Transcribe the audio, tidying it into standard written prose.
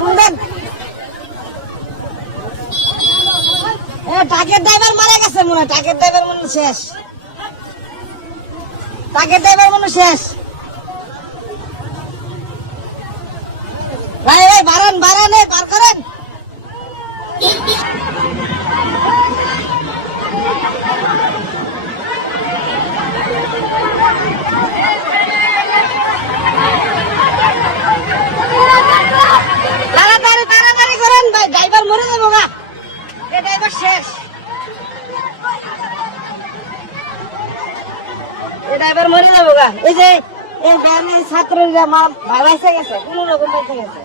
আগুন দেন। ট্রাকের ড্রাইভার মারা গেছে মনে হয়, ট্রাকের ড্রাইভার মনে শেষ, ট্রাকের ড্রাইভার মনে শেষ। ভাই ভাই বাড়ান বাড়ান, পার করেন। তাড়াতাড়ি তাড়াতাড়ি করেন ভাই, ড্রাইভার মরে যাবো গা, এই ড্রাইভার শেষ, এই ড্রাইভার মরে যাবো গা। এই যে এই ভ্যানের ছাত্ররা ভাই গেছে, কোন রকম বেঁচে গেছে।